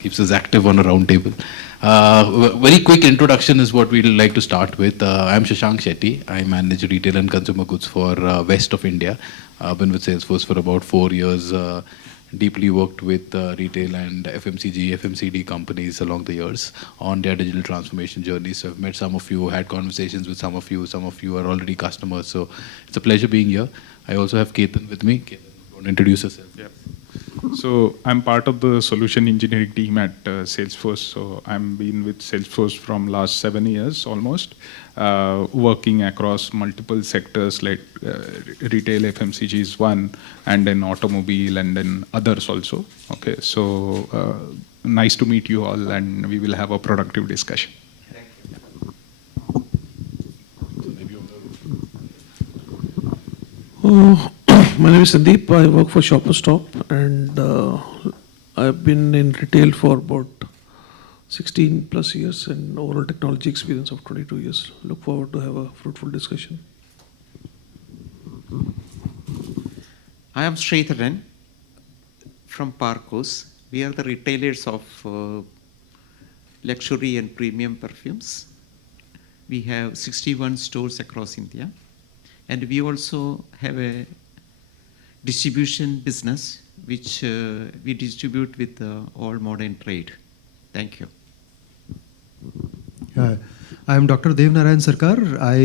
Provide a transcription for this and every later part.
keeps us active on a roundtable. Very quick introduction is what we'd like to start with. I'm Shashank Shetty. I manage retail and consumer goods for west of India. I've been with Salesforce for about 4 years. Deeply worked with retail and FMCG, FMCD companies along the years on their digital transformation journey. So I've met some of you, had conversations with some of you. Some of you are already customers. So it's a pleasure being here. I also have Ketan with me. Ketan, you want to introduce yourself? Yeah. So I'm part of the solution engineering team at Salesforce. So I'm been with Salesforce from last 7 years almost, working across multiple sectors like retail, FMCG is one, and then automobile, and then others also. Okay, so nice to meet you all, and we will have a productive discussion. My name is Sandeep. I work for Shopper Stop, and I've been in retail for about 16 plus years and overall technology experience of 22 years. Look forward to have a fruitful discussion. I am Sridharan from Parcos. We are the retailers of luxury and premium perfumes. We have 61 stores across India. And we also have a distribution business which we distribute with all modern trade. Thank you. I am Dr. Narayan Sarkar. I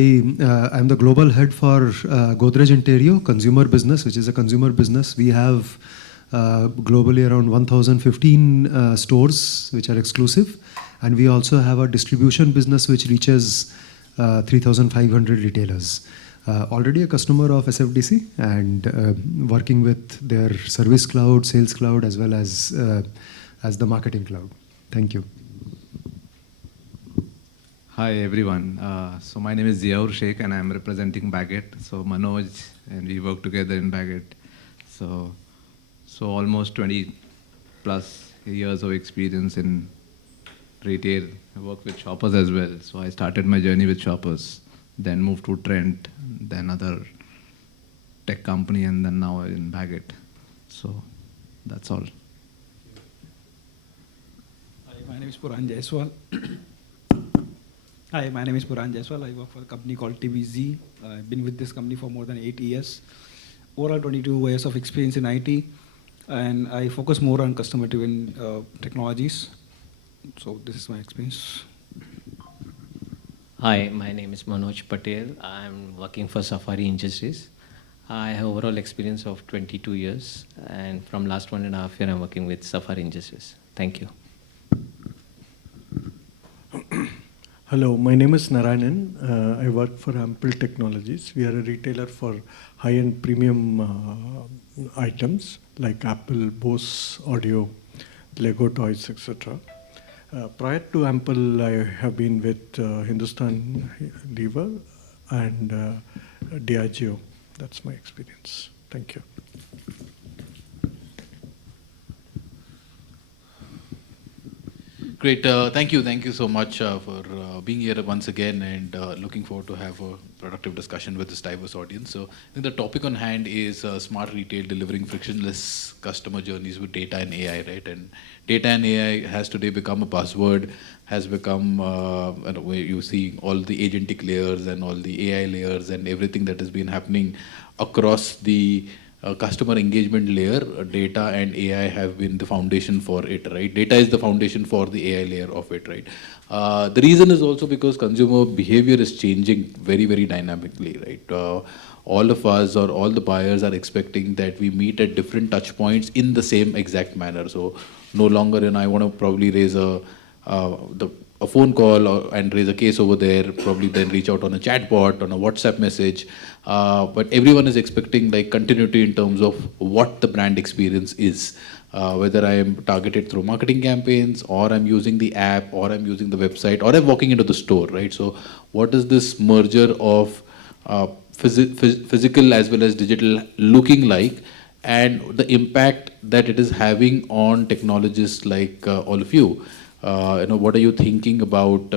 am the global head for Godrej Ontario consumer business, which is a consumer business. We have globally around 1,015 stores which are exclusive, and we also have a distribution business which reaches 3,500 retailers. Already a customer of SFDC and working with their service cloud, sales cloud, as well as the marketing cloud. Thank you. Hi everyone. So my name is Ziaur Sheikh and I'm representing Baguette. So Manoj and we work together in Baguette. So almost 20 plus years of experience in retail. I work with Shoppers as well. So I started my journey with Shoppers, then moved to Trent, then other tech company, and then now in Baguette. So that's all. Hi, my name is Pooraan Jaiswal. Hi, my name is Pooraan Jaiswal. I work for a company called TVZ. I've been with this company for more than 8 years. Overall 22 years of experience in IT, and I focus more on customer-driven technologies. So this is my experience. Hi, my name is Manoj Patel. I'm working for Safari Industries. I have overall experience of 22 years, and from last 1.5 years, I'm working with Safari Industries. Thank you. Hello, my name is Narayanan. I work for Ample Technologies. We are a retailer for high-end premium items like Apple, Bose Audio, Lego toys, etc. Prior to Ample, I have been with Hindustan Lever and Diageo. That's my experience. Thank you. Great. Thank you so much for being here once again, and looking forward to have a productive discussion with this diverse audience. So I think the topic on hand is smart retail delivering frictionless customer journeys with data and AI, right? And data and AI has today become a buzzword, has become where you see all the agentic layers and all the AI layers and everything that has been happening across the customer engagement layer. Data and AI have been the foundation for it, right? Data is the foundation for the AI layer of it, right? The reason is also because consumer behavior is changing very, very dynamically, right? All of us or all the buyers are expecting that we meet at different touch points in the same exact manner. So no longer, and I want to probably raise a phone call and raise a case over there, probably then reach out on a chatbot, on a WhatsApp message. But everyone is expecting like continuity in terms of what the brand experience is. Whether I am targeted through marketing campaigns, or I'm using the app, or I'm using the website, or I'm walking into the store, right? So what is this merger of physical as well as digital looking like, and the impact that it is having on technologists like all of you? What are you thinking about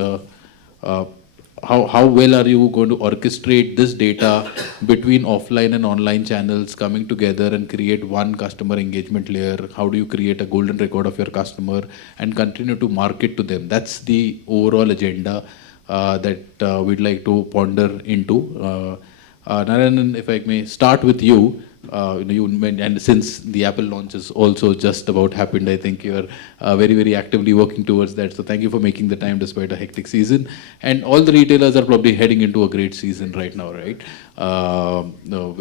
how well are you going to orchestrate this data between offline and online channels coming together and create one customer engagement layer? How do you create a golden record of your customer and continue to market to them? That's the overall agenda that we'd like to ponder into. Narayanan, if I may start with you. And since the Apple launch is also just about happened, I think you're very, very actively working towards that. So thank you for making the time despite a hectic season. And all the retailers are probably heading into a great season right now, right?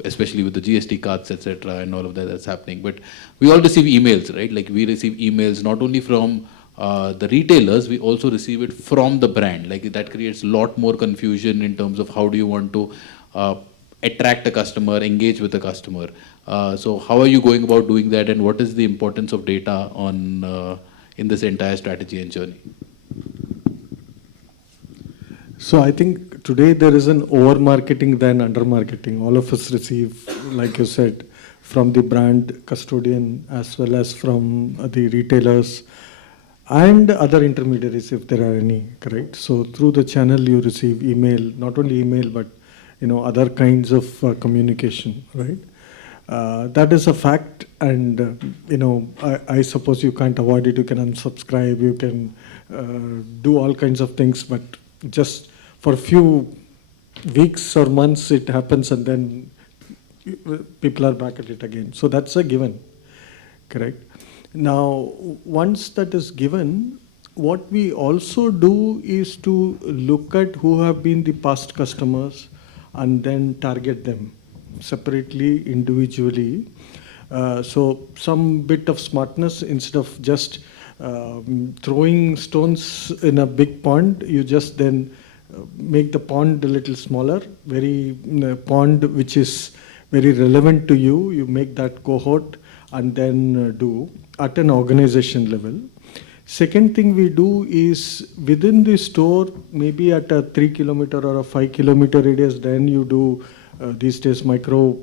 Especially with the GST cuts, etc., and all of that that's happening. But we all receive emails, right? Like we receive emails not only from the retailers, we also receive it from the brand. Like that creates a lot more confusion in terms of how do you want to attract a customer, engage with the customer. So how are you going about doing that, and what is the importance of data on in this entire strategy and journey? So I think today there is an over-marketing than under-marketing. All of us receive, like you said, from the brand custodian as well as from the retailers and other intermediaries if there are any, correct? So through the channel you receive email, not only email but other kinds of communication, right? That is a fact, and I suppose you can't avoid it. You can unsubscribe, you can do all kinds of things, but just for a few weeks or months it happens, and then people are back at it again. So that's a given, correct? Now, once that is given, what we also do is to look at who have been the past customers and then target them separately, individually. So some bit of smartness, instead of just throwing stones in a big pond, you just then make the pond a little smaller, very pond which is very relevant to you. You make that cohort and then do at an organization level. Second thing we do is within the store, maybe at a 3 kilometer or a 5 kilometer radius, then you do these days micro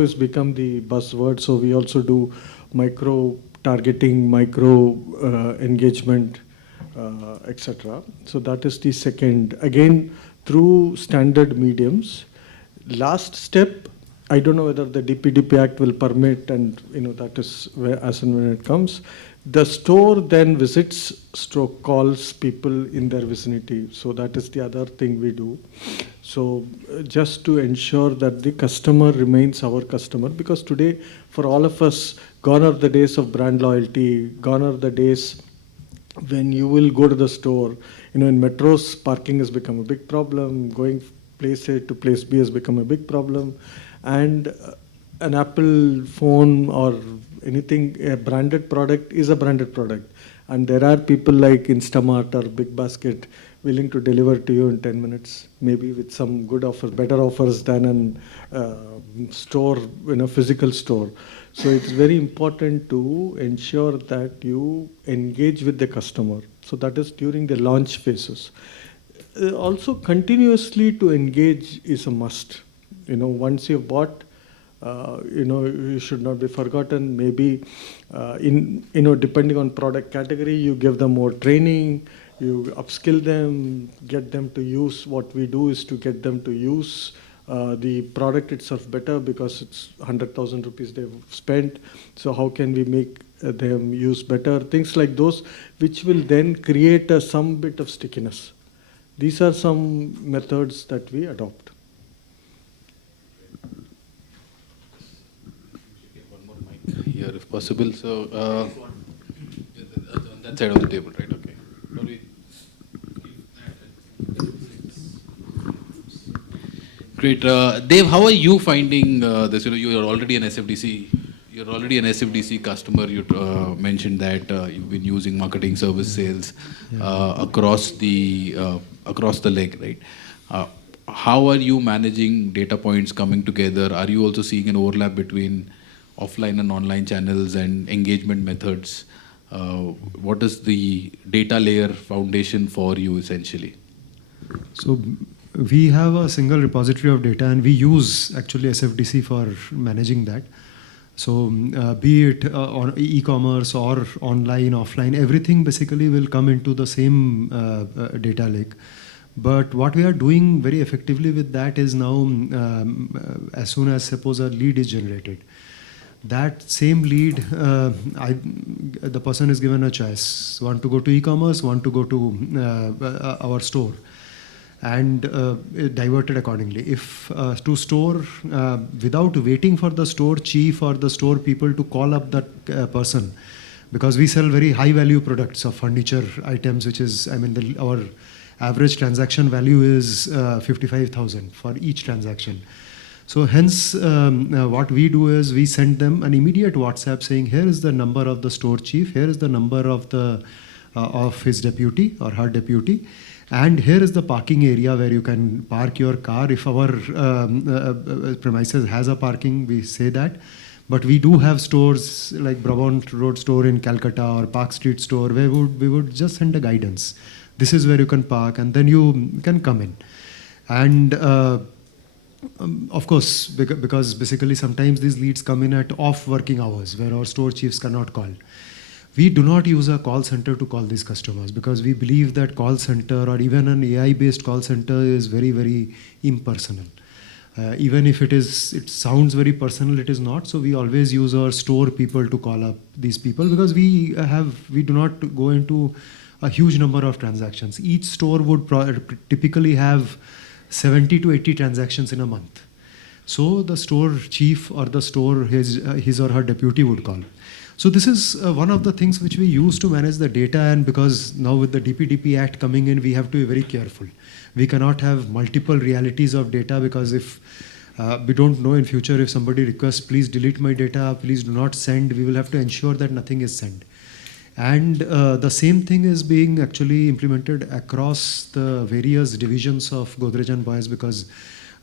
has become the buzzword. So we also do micro targeting, micro engagement, etc. So that is the second, again through standard mediums. Last step, I don't know whether the DPDP Act will permit, and that is where, as and when it comes. The store then visits, calls people in their vicinity. So that is the other thing we do. So just to ensure that the customer remains our customer, because today for all of us, gone are the days of brand loyalty, gone are the days when you will go to the store. In metros, parking has become a big problem. Going place A to place B has become a big problem. And an Apple phone or anything, a branded product is a branded product. And there are people like Instamart or Big Basket willing to deliver to you in 10 minutes, maybe with some good offers, better offers than a store, physical store. So it's very important to ensure that you engage with the customer. So that is during the launch phases. Also, continuously to engage is a must. Once you've bought, you should not be forgotten. Maybe, depending on product category, you give them more training, you upskill them, get them to use. What we do is to get them to use the product itself better, because it's 100,000 rupees they've spent. So how can we make them use better? Things like those, which will then create some bit of stickiness. These are some methods that we adopt. Here, if possible. So, on that side of the table, right? Okay. Great. Dev, how are you finding this? You are already an SFDC. You're already an SFDC customer. You mentioned that you've been using marketing, service, sales across the leg, right? How are you managing data points coming together? Are you also seeing an overlap between offline and online channels and engagement methods? What is the data layer foundation for you essentially? So we have a single repository of data, and we use actually SFDC for managing that. So be it on e-commerce or online, offline, everything basically will come into the same data lake. But what we are doing very effectively with that is now, as soon as suppose a lead is generated, that same lead, the person is given a choice, want to go to e-commerce, want to go to our store, and diverted accordingly. If to store, without waiting for the store chief or the store people to call up that person, because we sell very high value products of furniture items, which is, I mean, our average transaction value is 55,000 for each transaction. So hence, what we do is we send them an immediate WhatsApp saying, here is the number of the store chief, here is the number of his deputy or her deputy, and here is the parking area where you can park your car. If our premises has a parking, we say that. But we do have stores like Brabant Road store in Calcutta or Park Street store where we would just send a guidance. This is where you can park, and then you can come in. And of course, because basically sometimes these leads come in at off working hours where our store chiefs cannot call. We do not use a call center to call these customers because we believe that call center or even an AI-based call center is very, very impersonal. Even if it sounds very personal, it is not. So we always use our store people to call up these people because we do not go into a huge number of transactions. Each store would typically have 70 to 80 transactions in a month. So the store chief or the store, his or her deputy would call. So this is one of the things which we use to manage the data, and because now with the DPDP Act coming in, we have to be very careful. We cannot have multiple realities of data because if we don't know in future if somebody requests, please delete my data, please do not send, we will have to ensure that nothing is sent. And the same thing is being actually implemented across the various divisions of Godrej and Boyce, because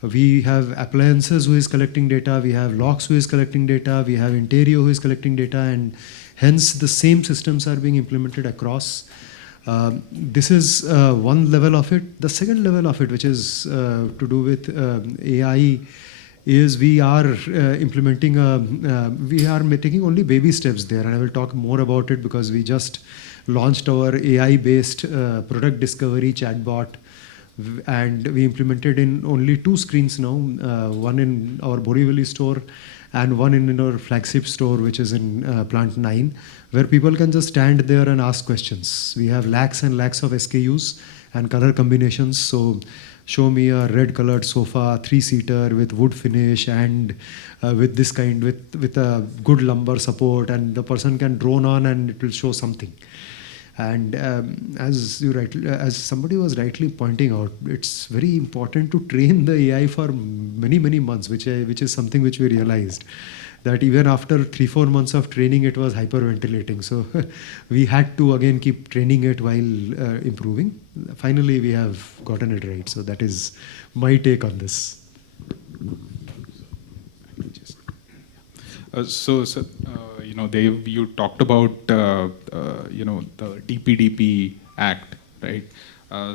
we have appliances who is collecting data, we have locks who is collecting data, we have interior who is collecting data, and hence the same systems are being implemented across. This is one level of it. The second level of it, which is to do with AI, is we are implementing, we are taking only baby steps there, and I will talk more about it because we just launched our AI-based product discovery chatbot, and we implemented in only 2 screens now, one in our Borivali store and one in our flagship store, which is in Plant 9, where people can just stand there and ask questions. We have lakhs and lakhs of SKUs and color combinations. So show me a red colored sofa, 3-seater with wood finish and with this kind, with a good lumbar support, and the person can drone on and it will show something. And as somebody was rightly pointing out, it's very important to train the AI for many, many months, which is something which we realized, that even after 3-4 months of training, it was hyperventilating. So we had to again keep training it while improving. Finally, we have gotten it right. So that is my take on this. Dave, you talked about the DPDP Act, right?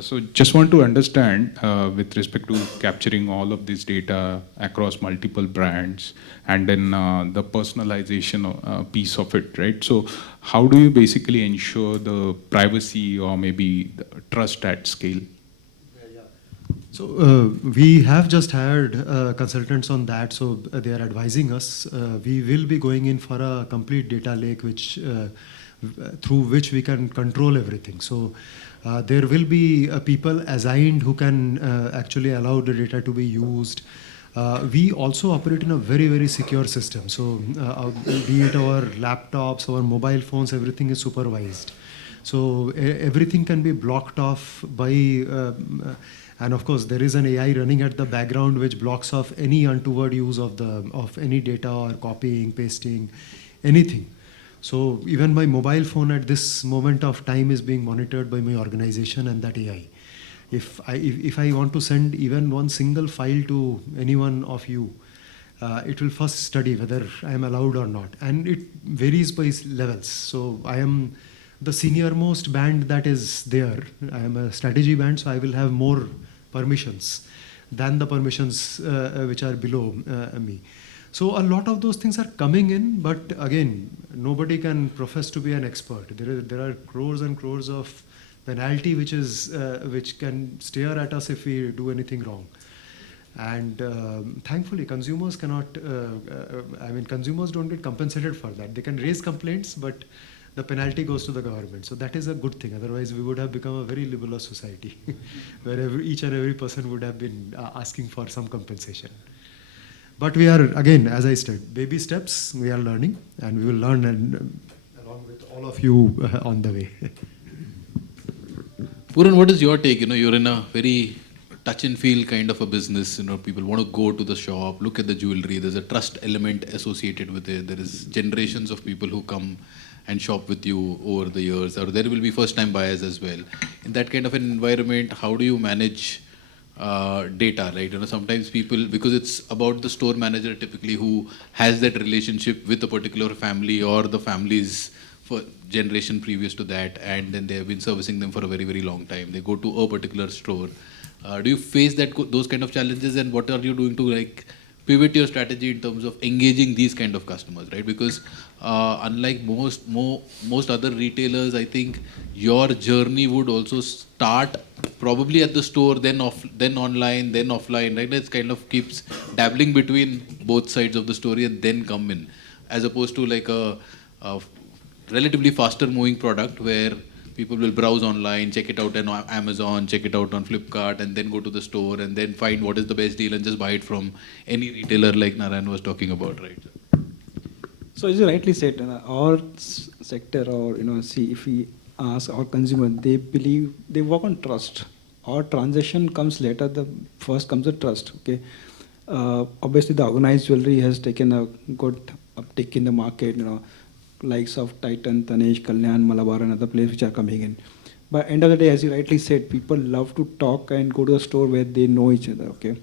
So just want to understand with respect to capturing all of this data across multiple brands and then the personalization piece of it, right? So how do you basically ensure the privacy or maybe the trust at scale? So we have just hired consultants on that, so they are advising us. We will be going in for a complete data lake, which through which we can control everything. So there will be people assigned who can actually allow the data to be used. We also operate in a very, very secure system. So be it our laptops, our mobile phones, everything is supervised. So everything can be blocked off by and of course, there is an AI running at the background which blocks off any untoward use of any data or copying, pasting, anything. So even my mobile phone at this moment of time is being monitored by my organization and that AI. If I want to send even one single file to any one of you, it will first study whether I am allowed or not. And it varies by levels. So I am the senior-most band that is there. I am a strategy band, so I will have more permissions than the permissions which are below me. So a lot of those things are coming in, but again, nobody can profess to be an expert. There are crores and crores of penalty which can stare at us if we do anything wrong. And thankfully, consumers cannot. Consumers don't get compensated for that. They can raise complaints, but the penalty goes to the government. So that is a good thing. Otherwise, we would have become a very liberal society, where each and every person would have been asking for some compensation. But we are, again, as I said, baby steps. We are learning, and we will learn along with all of you on the way. Pooraan, what is your take? You're in a very touch and feel kind of a business. People want to go to the shop, look at the jewelry. There's a trust element associated with it. There is generations of people who come and shop with you over the years, or there will be first-time buyers as well. In that kind of an environment, how do you manage data, right? Sometimes people, because it's about the store manager typically who has that relationship with a particular family or the families for generation previous to that, and then they have been servicing them for a very, very long time. They go to a particular store. Do you face those kind of challenges, and what are you doing to pivot your strategy in terms of engaging these kind of customers, right? Because unlike most other retailers, I think your journey would also start probably at the store, then online, then offline, right? It kind of keeps dabbling between both sides of the story and then come in, as opposed to a relatively faster moving product where people will browse online, check it out on Amazon, check it out on Flipkart, and then go to the store and then find what is the best deal and just buy it from any retailer like Narayan was talking about, right? So as you rightly said, our sector, or if we ask our consumer, they believe they work on trust. Our transaction comes later. The first comes the trust. Okay, obviously the organized jewelry has taken a good uptake in the market. Likes of Titan, Tanesh, Kalyan, Malabar, and other players which are coming in. But end of the day, as you rightly said, people love to talk and go to a store where they know each other. Okay,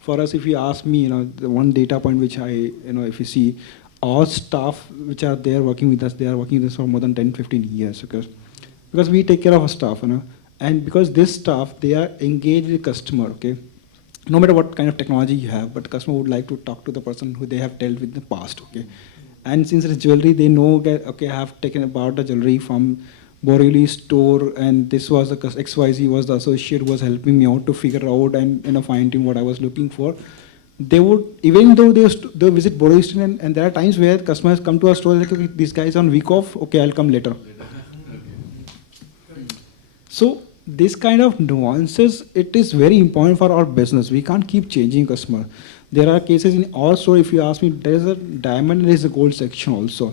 for us, if you ask me, the one data point which if you see, our staff which are there working with us, they are working with us for more than 10-15 years. Because we take care of our staff, and because this staff, they are engaged with the customer. Okay, no matter what kind of technology you have, but the customer would like to talk to the person who they have dealt with in the past. Okay. And since it's jewelry, they know that, okay, I have taken about the jewelry from Borelli store, and this was the XYZ was the associate who was helping me out to figure out and finding what I was looking for. They would, even though they visit Borelli store, and there are times where customers come to our store like, okay, this guy is on week off, okay, I'll come later. So this kind of nuances, it is very important for our business. We can't keep changing customer. There are cases in our store, if you ask me, there is a diamond and there is a gold section also.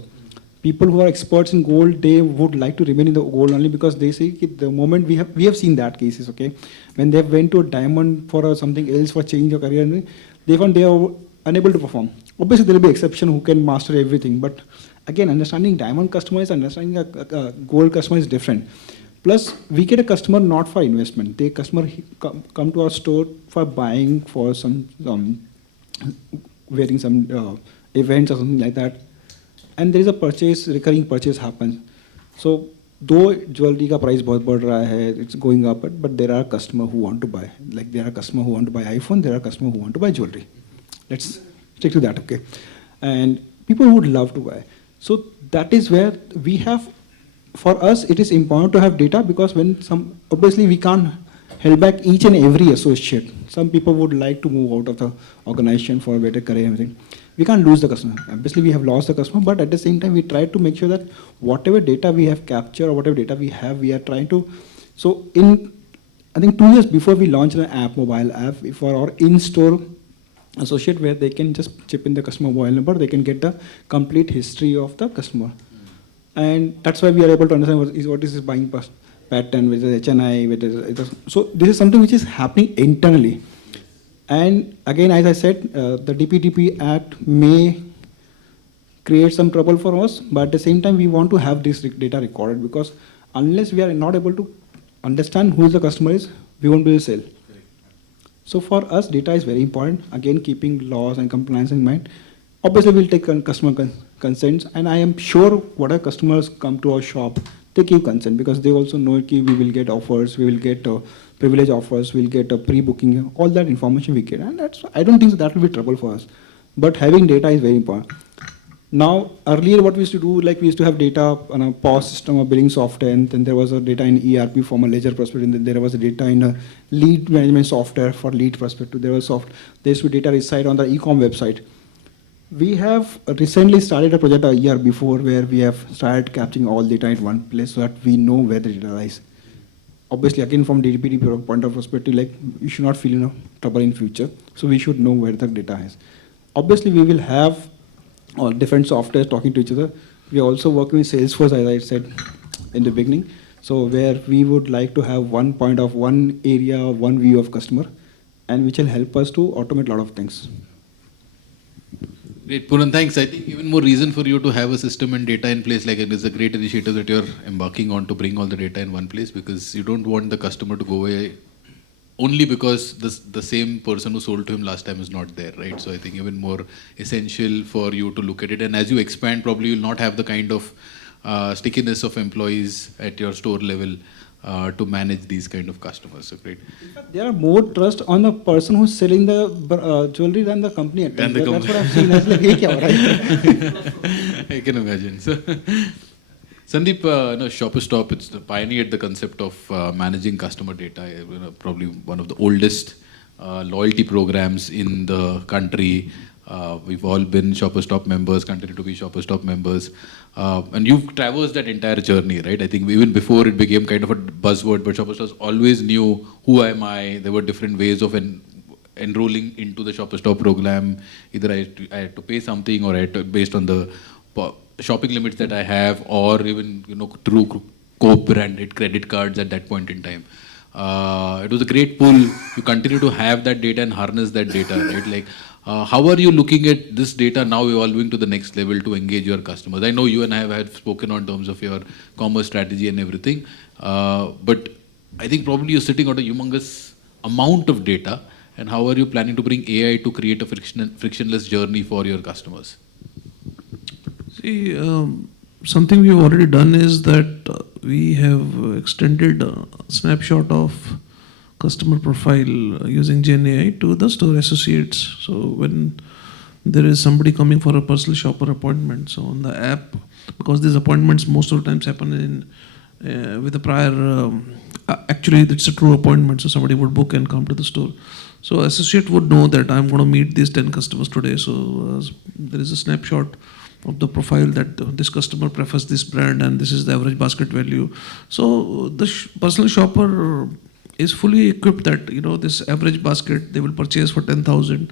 People who are experts in gold, they would like to remain in the gold only because they say the moment we have seen that cases, okay? When they went to a diamond for something else, for change of career, they found they are unable to perform. Obviously, there will be exception who can master everything, but again, understanding diamond customer is understanding a gold customer is different. Plus, we get a customer not for investment. The customer come to our store for buying for some wearing some events or something like that, and there is a purchase, recurring purchase happens. So though jewelry ka price bahut बढ़ रहा है, it's going up, but there are customers who want to buy. Like there are customers who want to buy iPhone, there are customers who want to buy jewelry. Let's stick to that, okay? And people would love to buy. So that is where we have, for us, it is important to have data, because when obviously we can't held back each and every associate. Some people would like to move out of the organization for a better career and everything. We can't lose the customer. Obviously, we have lost the customer, but at the same time, we try to make sure that whatever data we have captured or whatever data we have, we are trying to. So I think 2 years before, we launched an app, mobile app for our in-store associate, where they can just chip in the customer mobile number, they can get the complete history of the customer. And that's why we are able to understand what is his buying pattern, which is HNI, so this is something which is happening internally. And again, as I said, the DPDP Act may create some trouble for us, but at the same time, we want to have this data recorded, because unless we are not able to understand who the customer is, we won't be able to sell. So for us, data is very important. Again, keeping laws and compliance in mind. Obviously, we'll take customer consents, and I am sure whatever customers come to our shop, they give consent, because they also know that we will get offers, we will get privilege offers, we'll get a pre-booking, all that information we get. And I don't think that will be trouble for us. But having data is very important. Now, earlier what we used to do, like we used to have data on a POS system, a billing software, and then there was a data in ERP from a ledger perspective, and then there was a data in a lead management software for lead perspective. There used to be data reside on the e-com website. We have recently started a project a year before where we have started capturing all data in one place so that we know where the data lies. Obviously, again, from DPD point of perspective, like you should not feel trouble in future. So we should know where the data is. Obviously, we will have all different softwares talking to each other. We are also working with Salesforce, as I said in the beginning. So where we would like to have one point of one area, one view of customer, and which will help us to automate a lot of things. Great, Pooraan, thanks. I think even more reason for you to have a system and data in place, like it is a great initiative that you're embarking on to bring all the data in one place, because you don't want the customer to go away only because the same person who sold to him last time is not there, right? So I think even more essential for you to look at it. And as you expand, probably you'll not have the kind of stickiness of employees at your store level to manage these kind of customers. So great. In fact, there are more trust on the person who's selling the jewelry than the company at times. That's what I've seen. It's like, hey, kya ho raha hai? I can imagine. So, Sandeep, Shopper Stop, it's pioneered the concept of managing customer data. Probably one of the oldest loyalty programs in the country. We've all been Shopper Stop members, continue to be Shopper Stop members. And you've traversed that entire journey, right? I think even before it became kind of a buzzword, but Shopper Stop always knew who am I. There were different ways of enrolling into the Shopper Stop program. Either I had to pay something, or I had to, based on the shopping limits that I have, or even through co-branded credit cards at that point in time. It was a great pull. You continue to have that data and harness that data, right? Like, how are you looking at this data now evolving to the next level to engage your customers? I know you and I have spoken on terms of your commerce strategy and everything, but I think probably you're sitting on a humongous amount of data. And how are you planning to bring AI to create a frictionless journey for your customers? See, something we've already done is that we have extended a snapshot of customer profile using GenAI to the store associates. So when there is somebody coming for a personal shopper appointment, so on the app, because these appointments most of the times happen with a prior, actually it's a true appointment, so somebody would book and come to the store. So associate would know that I'm going to meet these 10 customers today. So there is a snapshot of the profile that this customer prefers this brand and this is the average basket value. So the personal shopper is fully equipped that, this average basket they will purchase for 10,000.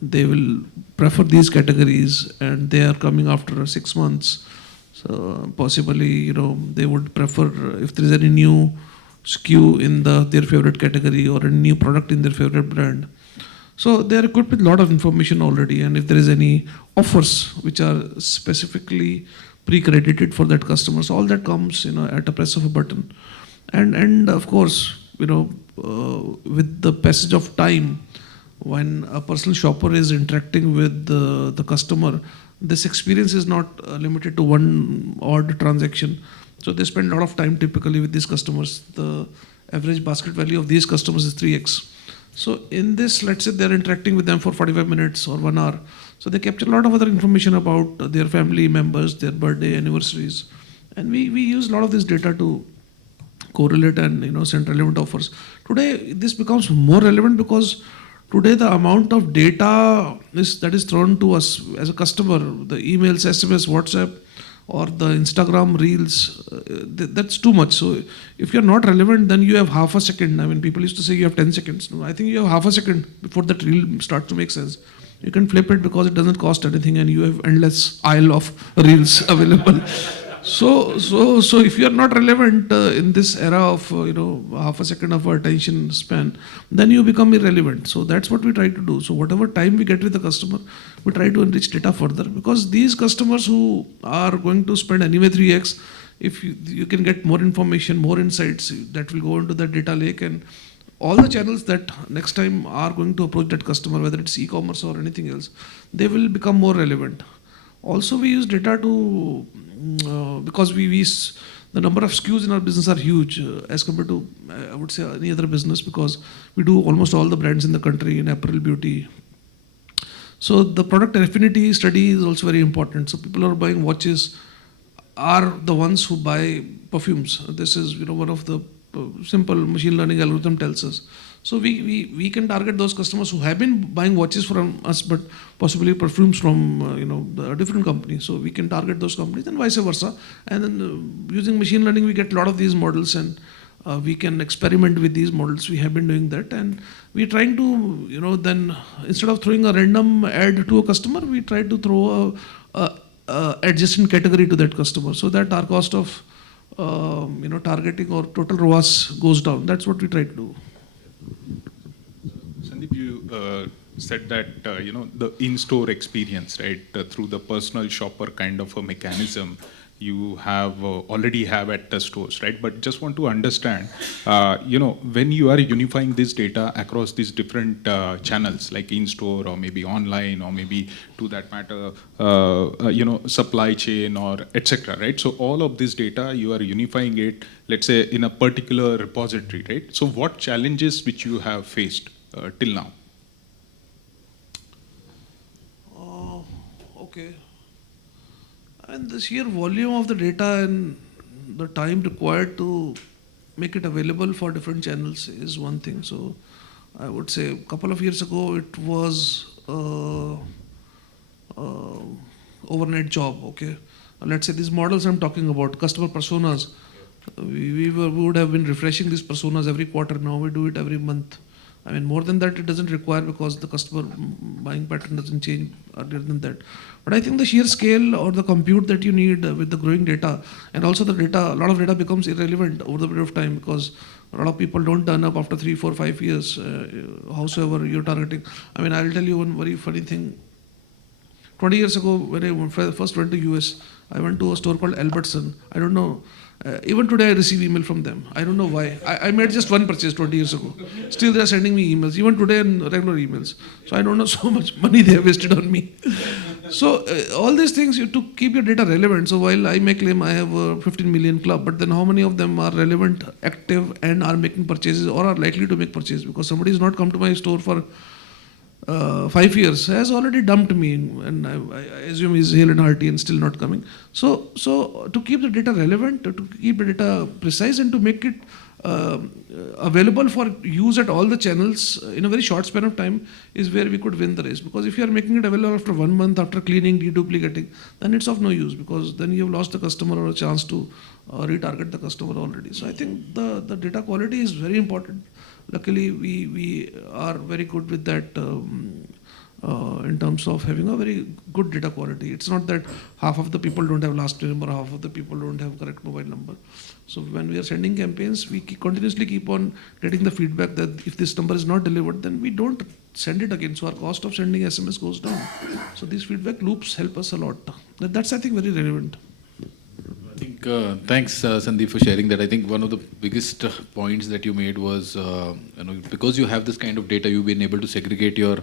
They will prefer these categories and they are coming after 6 months. So possibly, they would prefer if there is any new SKU in their favorite category or a new product in their favorite brand. So they are equipped with a lot of information already, and if there is any offers which are specifically pre-credited for that customer, so all that comes, at a press of a button. And of course, with the passage of time, when a personal shopper is interacting with the customer, this experience is not limited to one odd transaction. So they spend a lot of time typically with these customers. The average basket value of these customers is 3x. So in this, let's say they're interacting with them for 45 minutes or 1 hour. So they capture a lot of other information about their family members, their birthday, anniversaries. And we use a lot of this data to correlate and send relevant offers. Today, this becomes more relevant because today the amount of data that is thrown to us as a customer, the emails, SMS, WhatsApp, or the Instagram reels, that's too much. So if you're not relevant, then you have half a second. I mean, people used to say you have 10 seconds. No, I think you have half a second before that reel starts to make sense. You can flip it because it doesn't cost anything and you have endless aisle of reels available. So if you're not relevant in this era of half a second of our attention span, then you become irrelevant. So that's what we try to do. So whatever time we get with the customer, we try to enrich data further, because these customers who are going to spend anyway 3x, if you can get more information, more insights that will go into that data lake, and all the channels that next time are going to approach that customer, whether it's e-commerce or anything else, they will become more relevant. Also, we use data to, because the number of SKUs in our business are huge as compared to, I would say, any other business, because we do almost all the brands in the country in apparel, beauty. So the product affinity study is also very important. So people who are buying watches are the ones who buy perfumes. This is one of the simple machine learning algorithm tells us. So we can target those customers who have been buying watches from us, but possibly perfumes from the different companies. So we can target those companies and vice versa. And then using machine learning, we get a lot of these models, and we can experiment with these models. We have been doing that, and we're trying to then instead of throwing a random ad to a customer, we try to throw a adjacent category to that customer, so that our cost of targeting or total ROAS goes down. That's what we try to do. Sandeep, you said that the in-store experience, right, through the personal shopper kind of a mechanism you have already have at the stores, right? But just want to understand, when you are unifying this data across these different channels, like in-store or maybe online or maybe to that matter, supply chain or etc., right? So all of this data, you are unifying it, let's say, in a particular repository, right? So what challenges which you have faced till now? Okay. And the sheer volume of the data and the time required to make it available for different channels is one thing. So I would say a couple of years ago, it was overnight job, okay? Let's say these models I'm talking about, customer personas, we would have been refreshing these personas every quarter. Now we do it every month. I mean, more than that, it doesn't require because the customer buying pattern doesn't change earlier than that. But I think the sheer scale or the compute that you need with the growing data, and also the data, a lot of data becomes irrelevant over the period of time because a lot of people don't turn up after 3, 4, 5 years, howsoever you're targeting. I mean, I'll tell you one very funny thing. 20 years ago, when I first went to US, I went to a store called Albertson. I don't know. Even today I receive email from them. I don't know why. I made just one purchase 20 years ago. Still they are sending me emails, even today in regular emails. So I don't know so much money they have wasted on me. So all these things, you to keep your data relevant. So while I may claim I have a 15 million club, but then how many of them are relevant, active, and are making purchases or are likely to make purchases? Because somebody has not come to my store for 5 years, has already dumped me, and I assume he's hale and hearty and still not coming. So to keep the data relevant, to keep the data precise, and to make it available for use at all the channels in a very short span of time is where we could win the race. Because if you are making it available after 1 month, after cleaning, deduplicating, then it's of no use, because then you have lost the customer or a chance to retarget the customer already. So I think the data quality is very important. Luckily, we are very good with that in terms of having a very good data quality. It's not that half of the people don't have last name or half of the people don't have correct mobile number. So when we are sending campaigns, we continuously keep on getting the feedback that if this number is not delivered, then we don't send it again. So our cost of sending SMS goes down. So these feedback loops help us a lot. That's, I think, very relevant. I think, thanks Sandeep for sharing that. I think one of the biggest points that you made was, because you have this kind of data, you've been able to segregate your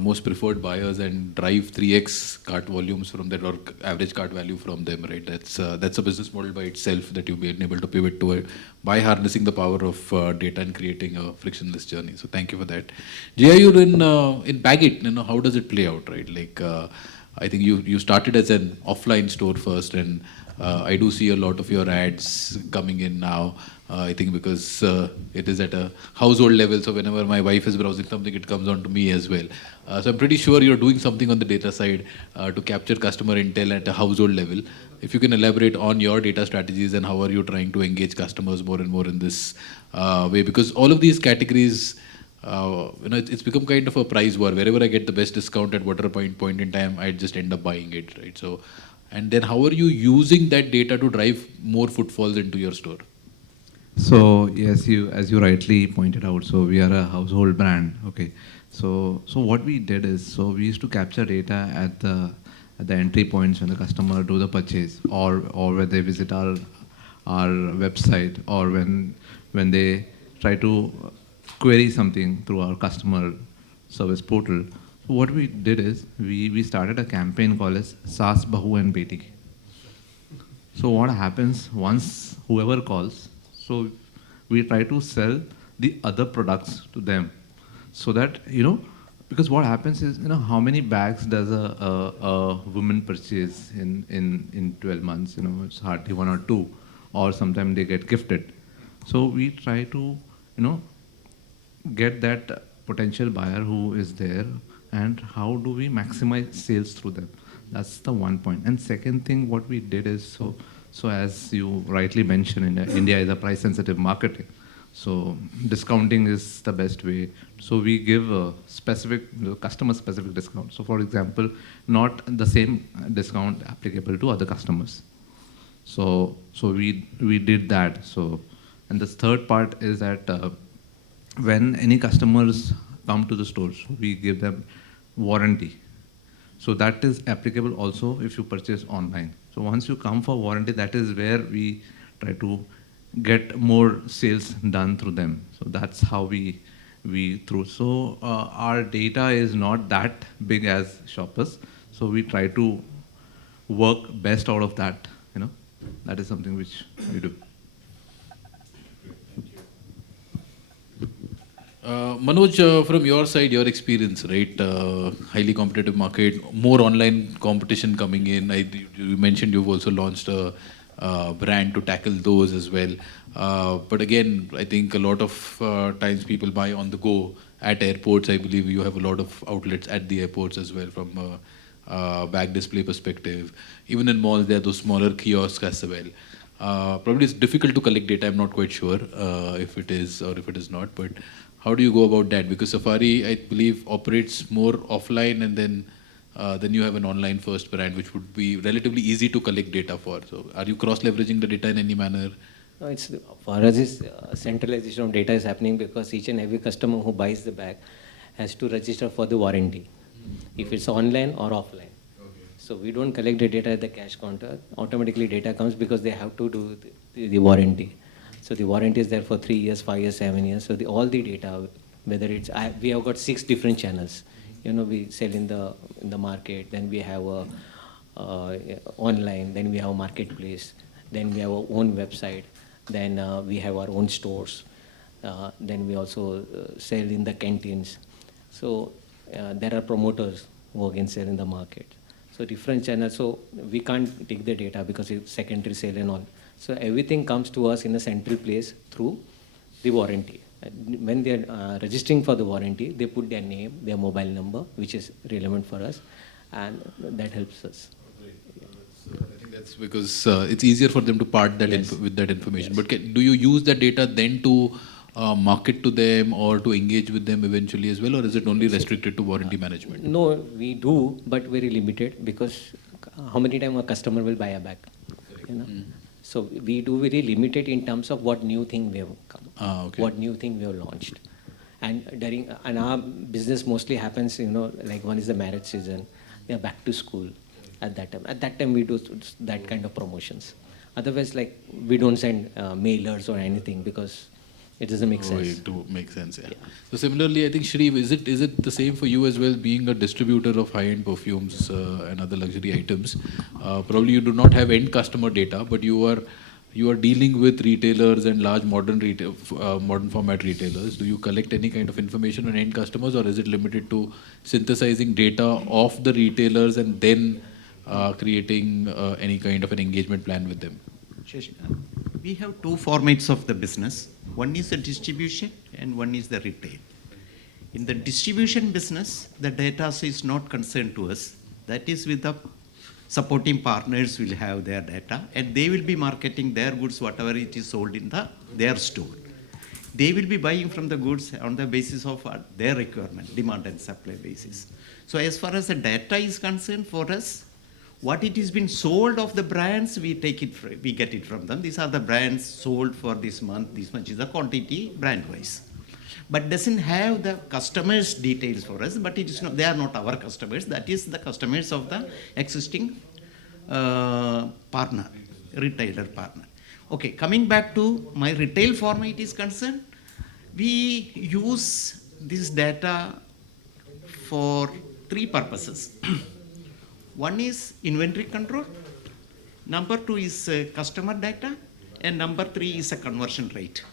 most preferred buyers and drive 3x cart volumes from that, or average cart value from them, right? That's a business model by itself that you've been able to pivot to by harnessing the power of data and creating a frictionless journey. So thank you for that. Jia, you're in Baggett, how does it play out, right? Like, I think you started as an offline store first, and I do see a lot of your ads coming in now. I think because it is at a household level, so whenever my wife is browsing something, it comes on to me as well. So I'm pretty sure you're doing something on the data side to capture customer intel at a household level. If you can elaborate on your data strategies and how are you trying to engage customers more and more in this way, because all of these categories, it's become kind of a price war. Wherever I get the best discount at whatever point in time, I just end up buying it, right? So, and then how are you using that data to drive more footfalls into your store? So yes, as you rightly pointed out, so we are a household brand. Okay, so what we did is, so we used to capture data at the entry points when the customer do the purchase, or when they visit our website, or when they try to query something through our customer service portal. So what we did is we started a campaign called as Saas, Bahu and Beti. So what happens once whoever calls, so we try to sell the other products to them, so that Because what happens is, how many bags does a woman purchase in 12 months? It's hardly one or two, or sometimes they get gifted. So we try to, get that potential buyer who is there, and how do we maximize sales through them? That's the one point. And second thing, what we did is, so as you rightly mentioned, India is a price-sensitive market. So discounting is the best way. So we give a specific, customer-specific discount. So for example, not the same discount applicable to other customers. So we did that. So, and the third part is that when any customers come to the stores, we give them warranty. So that is applicable also if you purchase online. So once you come for warranty, that is where we try to get more sales done through them. So that's how we through. So our data is not that big as shoppers. So we try to work best out of that. That is something which we do. Manoj, from your side, your experience, right? Highly competitive market, more online competition coming in. You mentioned you've also launched a brand to tackle those as well. But again, I think a lot of times people buy on the go at airports. I believe you have a lot of outlets at the airports as well from a bag display perspective. Even in malls, there are those smaller kiosks as well. Probably it's difficult to collect data. I'm not quite sure if it is or if it is not. But how do you go about that? Because Safari, I believe, operates more offline, and then you have an online first brand, which would be relatively easy to collect data for. So are you cross-leveraging the data in any manner? No, for us, it's centralization of data is happening because each and every customer who buys the bag has to register for the warranty, if it's online or offline. So we don't collect the data at the cash counter. Automatically data comes because they have to do the warranty. So the warranty is there for 3 years, 5 years, 7 years. So all the data, whether it's, we have got 6 different channels. We sell in the market, then we have online, then we have a marketplace, then we have our own website, then we have our own stores, then we also sell in the canteens. So there are promoters who again sell in the market. So different channels. So we can't take the data because it's secondary sale and all. So everything comes to us in a central place through the warranty. When they are registering for the warranty, they put their name, their mobile number, which is relevant for us, and that helps us. I think that's because it's easier for them to part that with that information. Yes. But do you use that data then to market to them or to engage with them eventually as well, or is it only restricted to warranty management? No, we do, but very limited, because how many times a customer will buy a bag? So we do very limited in terms of what new thing we have come, what new thing we have launched. And our business mostly happens, like one is the marriage season, they are back to school at that time. At that time we do that kind of promotions. Otherwise, like, we don't send mailers or anything because it doesn't make sense. It do make sense, yeah. So similarly, I think, Shri, is it the same for you as well, being a distributor of high-end perfumes and other luxury items? Probably you do not have end customer data, but you are dealing with retailers and large modern format retailers. Do you collect any kind of information on end customers, or is it limited to synthesizing data of the retailers and then creating any kind of an engagement plan with them? We have 2 formats of the business. One is the distribution and one is the retail. In the distribution business, the data is not concerned to us. That is with the supporting partners will have their data, and they will be marketing their goods, whatever it is sold in their store. They will be buying from the goods on the basis of their requirement, demand and supply basis. So as far as the data is concerned, for us, what it has been sold of the brands, we get it from them. These are the brands sold for this month. This much is the quantity brand-wise. But doesn't have the customers' details for us. But it is not, they are not our customers. That is the customers of the existing partner, retailer partner. Okay, coming back to my retail format is concerned, we use this data for 3 purposes. One is inventory control, number 2 is customer data, and number 3 is a conversion rate.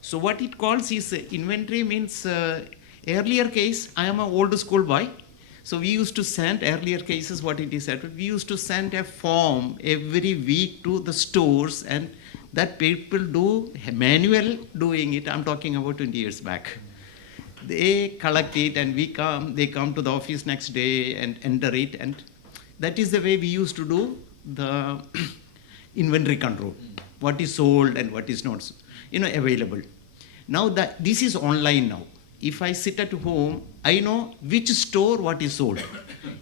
So what it calls is inventory means Earlier case, I am an old school boy. So we used to send, earlier cases, what it is, we used to send a form every week to the stores, and that people do manual doing it. I'm talking about 20 years back. They collect it and they come to the office next day and enter it, and that is the way we used to do the inventory control. What is sold and what is not, available. Now this is online now. If I sit at home, I know which store what is sold.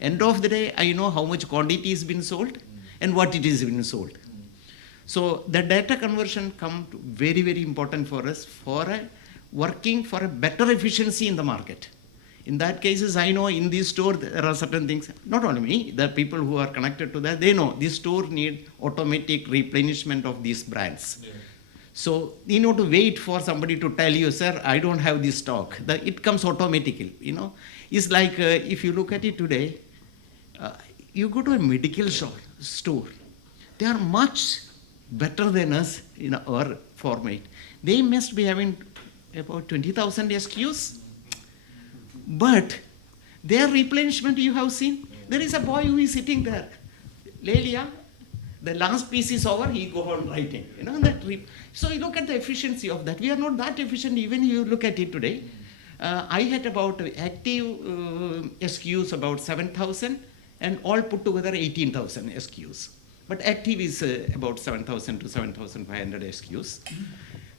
End of the day, I know how much quantity is been sold and what it is been sold. So the data conversion come to very, very important for us for working for a better efficiency in the market. In that cases, I know in this store there are certain things, not only me, the people who are connected to that, they know this store need automatic replenishment of these brands. Yeah. So you know to wait for somebody to tell you, sir, I don't have this stock. It comes automatically, It's like if you look at it today, you go to a medical store, they are much better than us in our format. They must be having about 20,000 SKUs, but their replenishment you have seen, there is a boy who is sitting there, Lelia, the last piece is over, he go on writing, so you look at the efficiency of that. We are not that efficient even if you look at it today. I had about active SKUs about 7,000 and all put together 18,000 SKUs. But active is about 7,000 to 7,500 SKUs.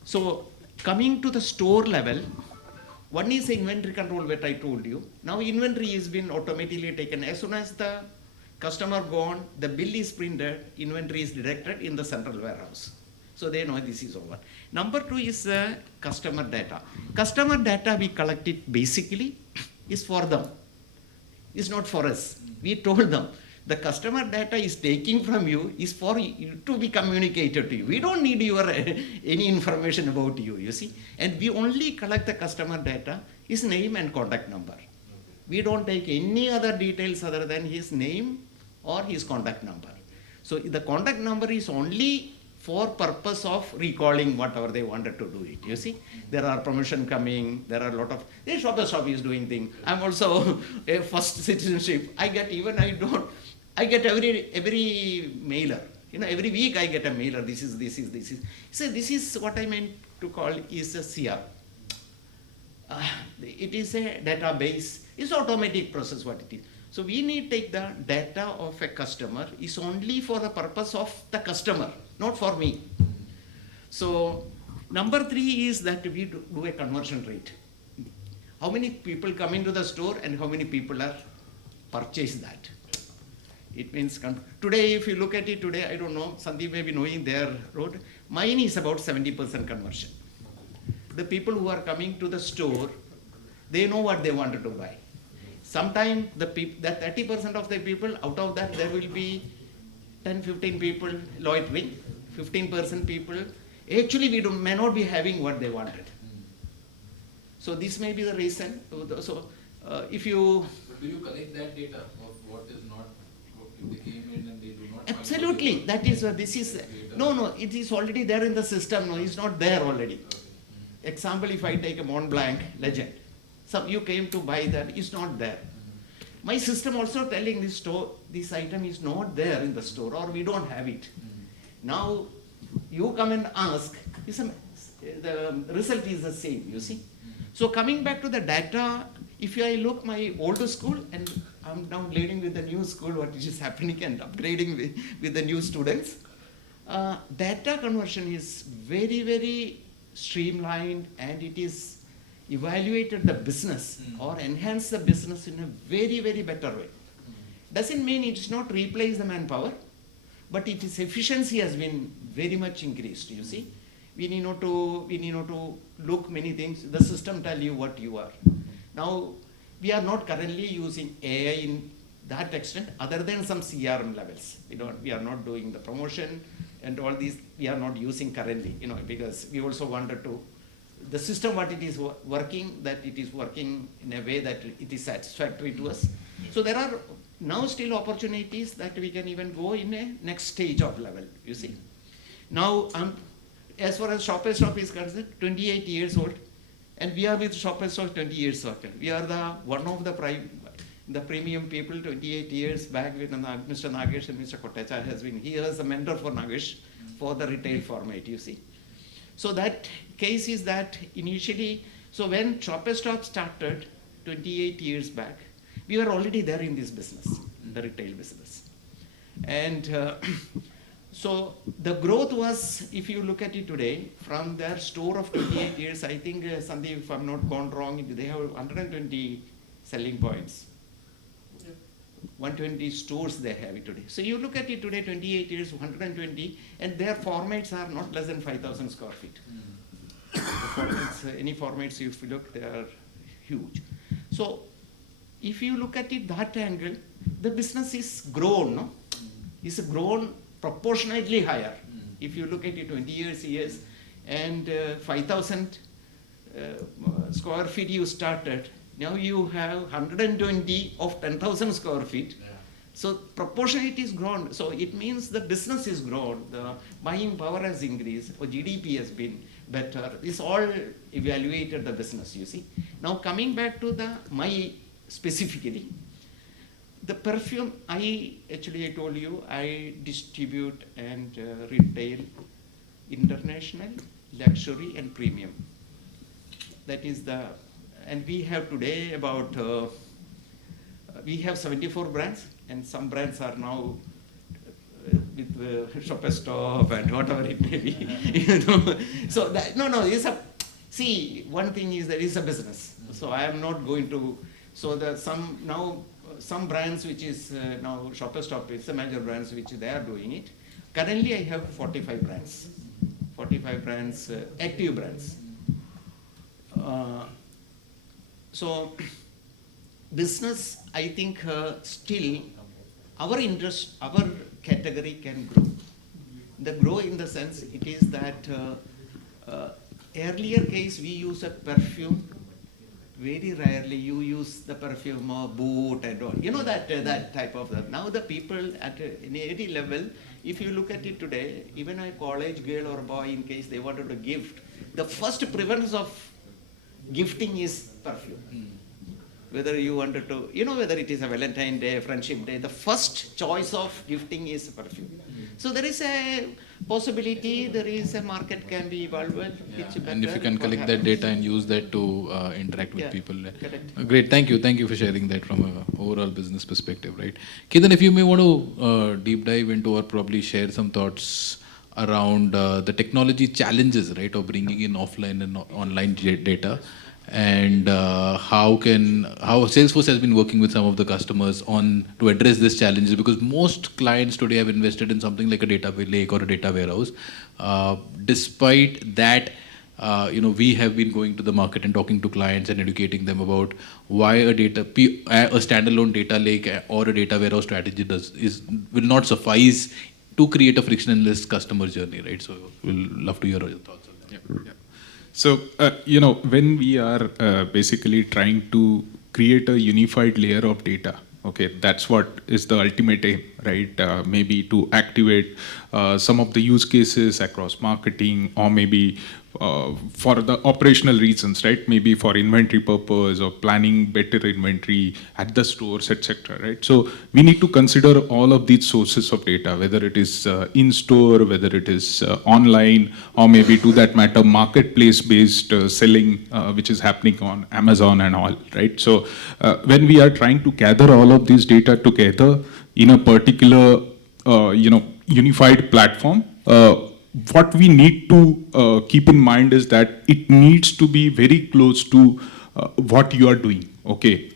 So coming to the store level, one is the inventory control that I told you. Now inventory is been automatically taken. As soon as the customer gone, the bill is printed, inventory is directed in the central warehouse. So they know this is over. Number two is customer data. Customer data we collect it basically is for them. It's not for us. We told them the customer data is taking from you is for you to be communicated to you. We don't need your any information about you, you see. And we only collect the customer data, his name and contact number. We don't take any other details other than his name or his contact number. So the contact number is only for purpose of recalling whatever they wanted to do it, you see. There are promotion coming, there are a lot of, the shop is doing things. I'm also a first citizenship. I get every mailer, every week I get a mailer, this is. So this is what I meant to call is a CR. It is a database, it's automatic process what it is. So we need to take the data of a customer is only for the purpose of the customer, not for me. So number three is that we do a conversion rate. How many people come into the store and how many people are purchase that? It means today, if you look at it today, I don't know, Sandeep may be knowing their road. Mine is about 70% conversion. The people who are coming to the store, they know what they wanted to buy. Sometimes that 30% of the people, out of that there will be 10-15 people loitering, 15% people, actually may not be having what they wanted. So this may be the reason. So if you... But do you collect that data of what is not, if they came in and they do not... Absolutely, that is what this is. No, it is already there in the system. No, it's not there already. Okay. Example, if I take a Mont Blanc Legend, you came to buy that, it's not there. My system also telling this store, this item is not there in the store or we don't have it. Now, you come and ask, the result is the same, you see. So coming back to the data, if I look my older school and I'm now leading with the new school, what is happening and upgrading with the new students, data conversion is very, very streamlined and it is evaluated the business or enhance the business in a very, very better way. Doesn't mean it's not replace the manpower, but its efficiency has been very much increased, you see. We need not to look many things. The system tell you what you are. Now, we are not currently using AI in that extent other than some CRM levels. We are not doing the promotion and all these we are not using currently, because we also wanted to the system what it is working, that it is working in a way that it is satisfactory to us. So there are now still opportunities that we can even go in a next stage of level, you see. Now, as far as shop is concerned, 28 years old, And we are with Shoppers for 20 years circle. We are one of the premium people 28 years back when Mr. Nagesh and Mr. Kotecha has been. He was a mentor for Nagesh for the retail format, you see. So that case is that initially, so when Shoppers Stop started 28 years back, we were already there in this business, the retail business. And so the growth was, if you look at it today, from their store of 28 years, I think, Sandeep, if I'm not gone wrong, they have 120 selling points. 120 stores they have it today. So you look at it today, 28 years, 120, and their formats are not less than 5,000 square feet. The formats, any formats if you look, they are huge. So if you look at it that angle, the business is grown, no? It's grown proportionately higher. If you look at it 20 years, and 5,000 square feet you started, now you have 120 of 10,000 square feet. Yeah. So proportionally it is grown. So it means the business is grown, the buying power has increased, or GDP has been better. It's all evaluated the business, you see. Now coming back to my specifically, the perfume, I told you, I distribute and retail international, luxury and premium. That is and we have today about, we have 74 brands, and some brands are now with Shoppers Stop and whatever it may be. You know? So it's one thing is that it's a business. So I am not going to, some brands which is now Shoppers Stop, it's a major brands which they are doing it. Currently I have 45 brands, active brands. So business, I think still our interest, our category can grow. The grow in the sense it is that earlier case we use a perfume. Very rarely you use the perfume or boot and all. You know that type of that. Now the people at any level, if you look at it today, even a college girl or boy, in case they wanted to gift, the first preference of gifting is perfume. Whether you wanted to, whether it is a Valentine's Day, Friendship Day, the first choice of gifting is perfume. So there is a possibility, there is a market can be evolved. And if you can collect that data and use that to interact with people. Correct. Great, thank you for sharing that from an overall business perspective, right? Ketan, if you may want to deep dive into or probably share some thoughts around the technology challenges, right, of bringing in offline and online data, and how Salesforce has been working with some of the customers to address these challenges, because most clients today have invested in something like a data lake or a data warehouse. Despite that, we have been going to the market and talking to clients and educating them about why a standalone data lake or a data warehouse strategy will not suffice to create a frictionless customer journey, right? So we'll love to hear your thoughts on that. Yeah. So, when we are basically trying to create a unified layer of data, okay, that's what is the ultimate aim, right? Maybe to activate some of the use cases across marketing, or maybe for the operational reasons, right? Maybe for inventory purpose or planning better inventory at the stores, etc. Right? So we need to consider all of these sources of data, whether it is in store, whether it is online, or maybe to that matter marketplace-based selling, which is happening on Amazon and all, right? So when we are trying to gather all of these data together in a particular, unified platform. What we need to keep in mind is that it needs to be very close to what you are doing, okay,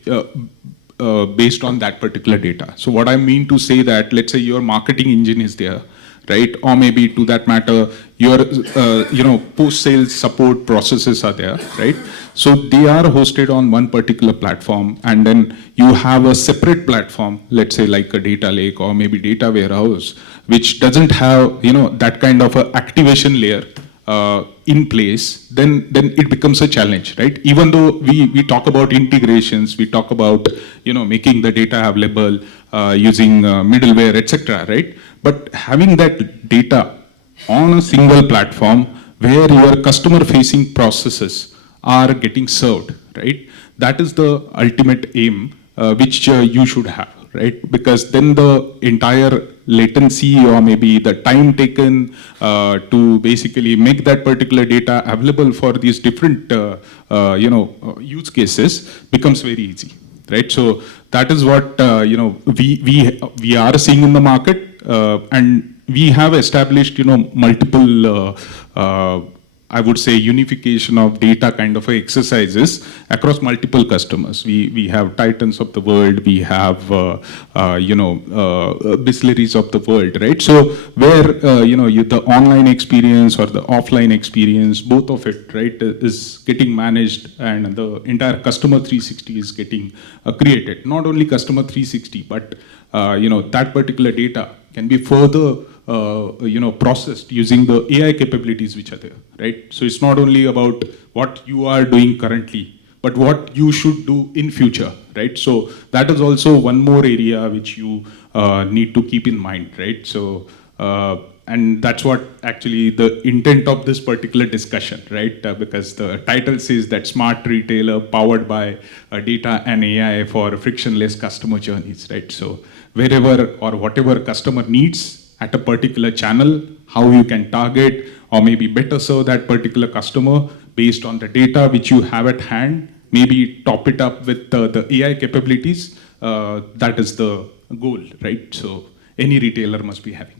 based on that particular data. So what I mean to say that, let's say your marketing engine is there, right? Or maybe to that matter, your post-sales support processes are there, right? So they are hosted on one particular platform, and then you have a separate platform, let's say like a data lake or maybe data warehouse, which doesn't have that kind of a activation layer in place, then it becomes a challenge, right? Even though we talk about integrations, we talk about making the data available using middleware, etc., right? But having that data on a single platform where your customer-facing processes are getting served, right? That is the ultimate aim which you should have, right? Because then the entire latency or maybe the time taken to basically make that particular data available for these different use cases becomes very easy, right? So that is what we are seeing in the market, and we have established multiple I would say unification of data kind of exercises across multiple customers. We have Titans of the world, we have Bisleries of the world, right? So where the online experience or the offline experience, both of it, right, is getting managed, and the entire customer 360 is getting created. Not only customer 360, but that particular data can be further processed using the AI capabilities which are there, right? So it's not only about what you are doing currently, but what you should do in future, right? So that is also one more area which you need to keep in mind, right? So and that's what actually the intent of this particular discussion, right? Because the title says that smart retailer powered by data and AI for frictionless customer journeys, right? So wherever or whatever customer needs at a particular channel, how you can target or maybe better serve that particular customer based on the data which you have at hand, maybe top it up with the AI capabilities, that is the goal, right? So any retailer must be having.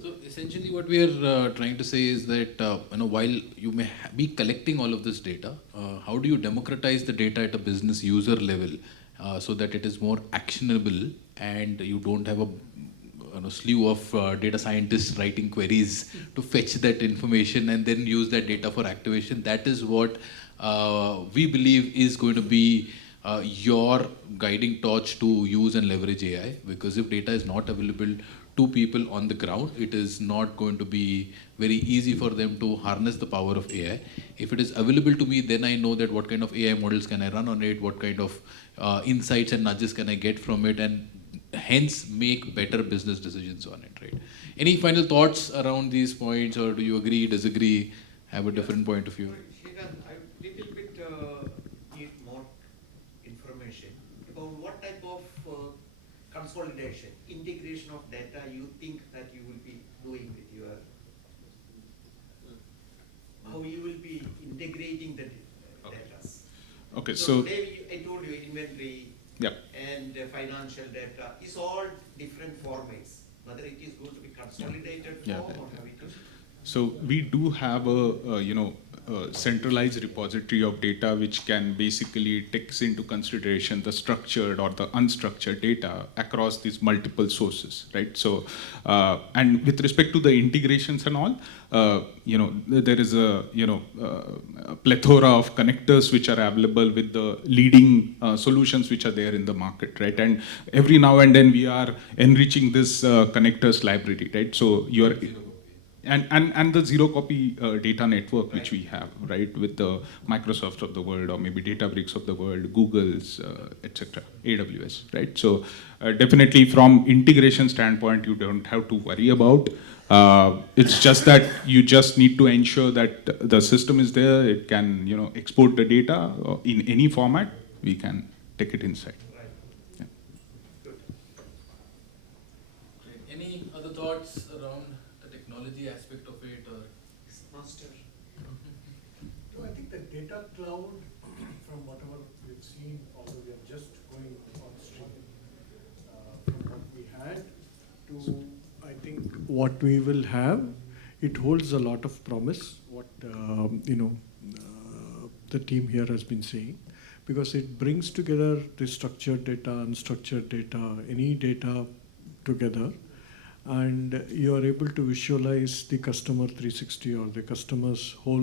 So essentially what we are trying to say is that while you may be collecting all of this data, how do you democratize the data at a business user level so that it is more actionable and you don't have a slew of data scientists writing queries to fetch that information and then use that data for activation? That is what we believe is going to be your guiding torch to use and leverage AI, because if data is not available to people on the ground, it is not going to be very easy for them to harness the power of AI. If it is available to me, then I know that what kind of AI models can I run on it, what kind of insights and nudges can I get from it, and hence make better business decisions on it, right? Any final thoughts around these points, or do you agree, disagree, have a different point of view? Ketan, I little bit need more information about what type of consolidation, integration of data you think that you will be doing with your, how you will be integrating the data. Okay, so today I told you inventory, yep, and financial data is all different formats. Whether it is going to be consolidated form or how it is. So we do have a centralized repository of data which can basically takes into consideration the structured or the unstructured data across these multiple sources, right? So and with respect to the integrations and all, there is a plethora of connectors which are available with the leading solutions which are there in the market, right? And every now and then we are enriching this connectors library, right? So you are and the zero copy data network which we have, right, with the Microsoft of the world or maybe Databricks of the world, Google's, etc., AWS, right? So definitely from integration standpoint, you don't have to worry about. It's just that you just need to ensure that the system is there. It can export the data in any format. We can take it inside. Right. Yeah. Good. Any other thoughts around technology aspect of it, or master? No, I think the data cloud, from whatever we've seen, although we are just going on stream, from what we had to, I think, what we will have, it holds a lot of promise. What the team here has been saying, because it brings together the structured data, unstructured data, any data together. And you are able to visualize the customer 360 or the customer's whole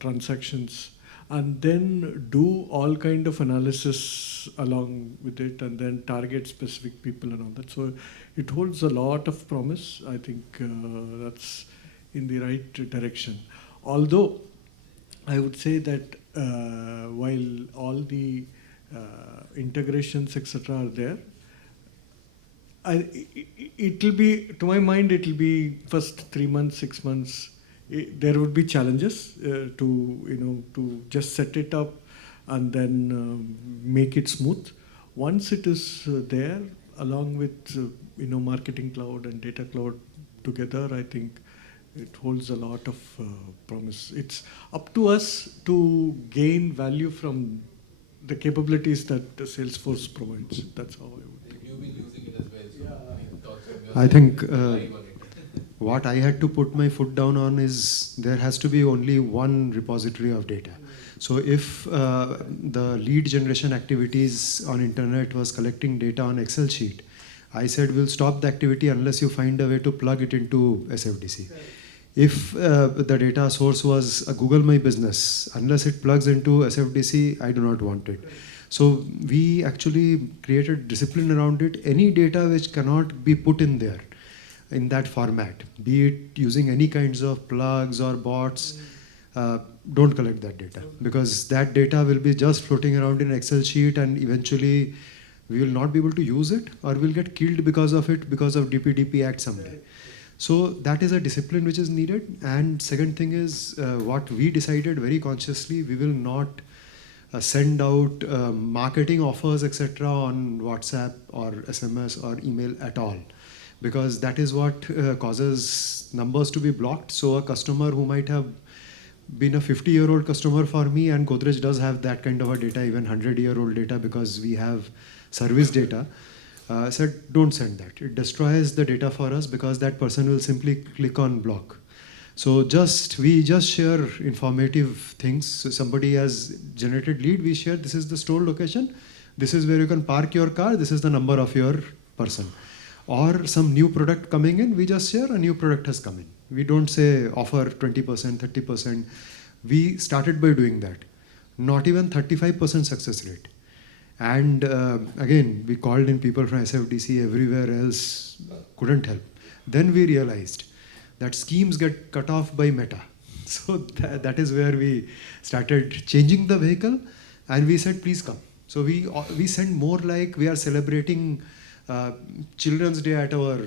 transactions, and then do all kind of analysis along with it, and then target specific people and all that. So it holds a lot of promise. I think that's in the right direction. Although I would say that while all the integrations etc. are there, it will be, to my mind, it will be first 3 months, 6 months, there would be challenges to just set it up and then make it smooth. Once it is there, along with Marketing Cloud and Data Cloud together, I think it holds a lot of promise. It's up to us to gain value from the capabilities that Salesforce provides. That's how I would think. You've been using it as well. So any thoughts from your I side? think Live on it. what I had to put my foot down on is there has to be only one repository of data. So if the lead generation activities on internet was collecting data on Excel sheet, I said we'll stop the activity unless you find a way to plug it into SFDC. If the data source was a Google My Business, unless it plugs into SFDC, I do not want it. So we actually created discipline around it. Any data which cannot be put in there, in that format, be it using any kinds of plugs or bots, don't collect that data, because that data will be just floating around in an Excel sheet, and eventually we will not be able to use it, or we'll get killed because of it, because of DPDP Act someday. So that is a discipline which is needed. And second thing is what we decided very consciously, we will not send out marketing offers, etc. on WhatsApp or SMS or email at all, because that is what causes numbers to be blocked. So a customer who might have been a 50-year-old customer for me, and Godrej does have that kind of a data, even 100-year-old data, because we have service data, said don't send that. It destroys the data for us, because that person will simply click on block. So we just share informative things. So somebody has generated lead, we share this is the store location, this is where you can park your car, this is the number of your person. Or some new product coming in, we just share a new product has come in. We don't say offer 20%, 30%. We started by doing that. Not even 35% success rate. And again, we called in people from SFDC, everywhere else, couldn't help. Then we realized that schemes get cut off by Meta. So that is where we started changing the vehicle, and we said, please come. So we send more like we are celebrating Children's Day at our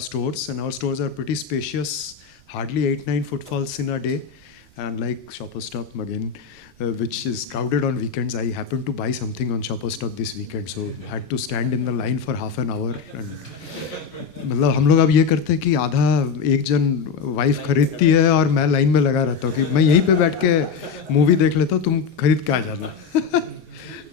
stores, and our stores are pretty spacious, hardly 8-9 footfalls in a day, and like Shoppers Stop again, which is crowded on weekends. I happened to buy something on Shoppers Stop this weekend, so had to stand in the line for half an hour. मतलब हम लोग अब ये करते हैं कि आधा एक जन वाइफ खरीदती है और मैं लाइन में लगा रहता हूँ कि मैं यहीं पे बैठ के मूवी देख लेता हूँ, तुम खरीद के आ जाना.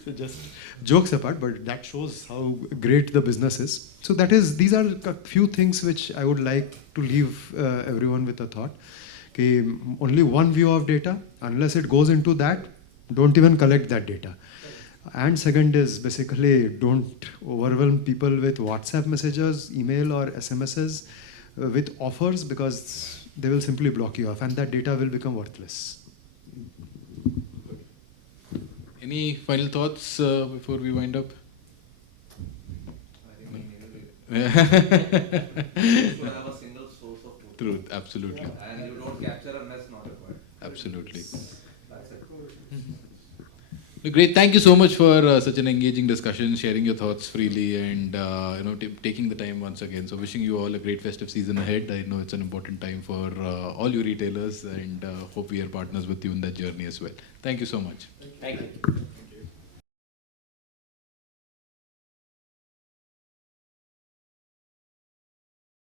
So just jokes apart, but that shows how great the business is. So these are a few things which I would like to leave everyone with a thought. Okay, only one view of data. Unless it goes into that, don't even collect that data. And second is basically don't overwhelm people with WhatsApp messages, email or SMSs with offers, because they will simply block you off and that data will become worthless. Any final thoughts before we wind up? I think we need to have a single source of Truth, absolutely. And you don't capture a mess not required. Absolutely. That's it. Great. Thank you so much for such an engaging discussion, sharing your thoughts freely, and taking the time once again. So wishing you all a great festive season ahead. I know it's an important time for all you retailers, and hope we are partners with you in that journey as well. Thank you so much. Thank you.